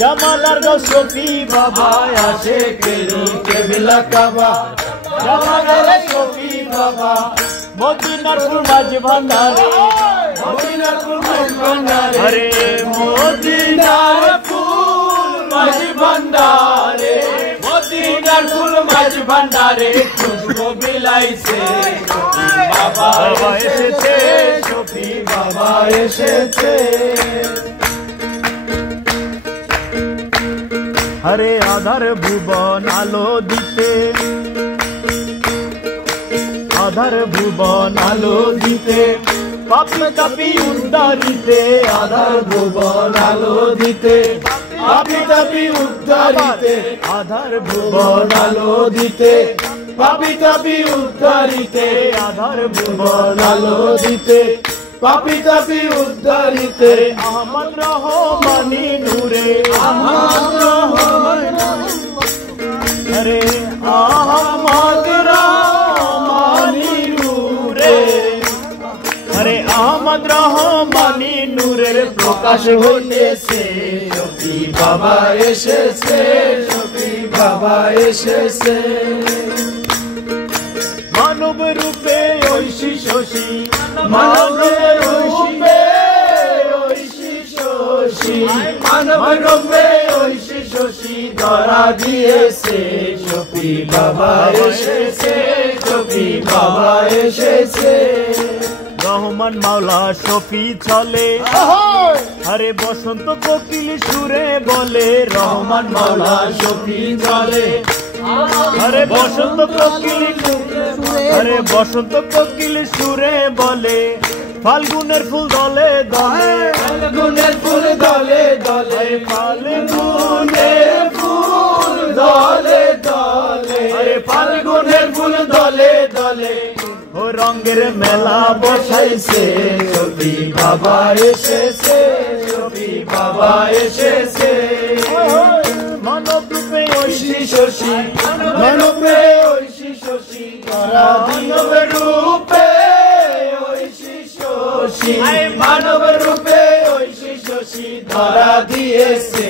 জামানার গো শফি বাবা আসে কেরি কেবলা কাবা জামানার শফি বাবা মদিনার ফুল মাঝ ভান্ডারে মদিনার ফুল মাঝ ভান্ডারে আরে মদিনার ফুল মাঝ ভান্ডারে মদিনার ফুল মাঝ ভান্ডারে খুশবু বিলাইছে বাবা এসেছে শফি বাবা এসেছে हरे आधार भुवन आलो दीते आधार भुवन आलो दीते पापी तापी उद्धारिते आधार भुवन आलो दीते पापी तापी उद्धारिते आधार भुवन आलो दीते पापी तापी उद्धारिते आधार भुवन आलो दीते पापी तापी उद्धारिते अहमद रहमानी नूरे अहमद रहमानी अरे अहमद रहमानी नूरे अरे अहमद रहमानी नूरे प्रकाश হইতেছে শফি বাবা এসেছে শফি বাবা এসেছে মানব রূপে ঐশী শশী মানব রূপে ঐশী শশী মানব রূপে ঐশী শশী ধরা দিয়েছে শফি বাবা এসেছে শফি বাবা এসেছে রহমান মাওলা শফি চলে আরে বসন্ত কোকিল সুরে বলে রহমান মাওলা শফি চলে अरे बसंत कोकिल अरे बसंत कोकिल सुरे बोले फाल्गुनेर फुल दले दले फाल्गुनेर फुल दले दले फाल्गुनेर फुल दले दले अरे फाल्गुनेर फुल दले दले ओ रंगेर मेला बसाइছে शफी बाबा एसेছে शफी बाबा एसेছে मानव रूपे ঐশী শশী मानव ঐশী শশী ধরা মানব রূপে ঐশী শশী মানব রূপে ঐশী শশী ধরা দিয়েছে।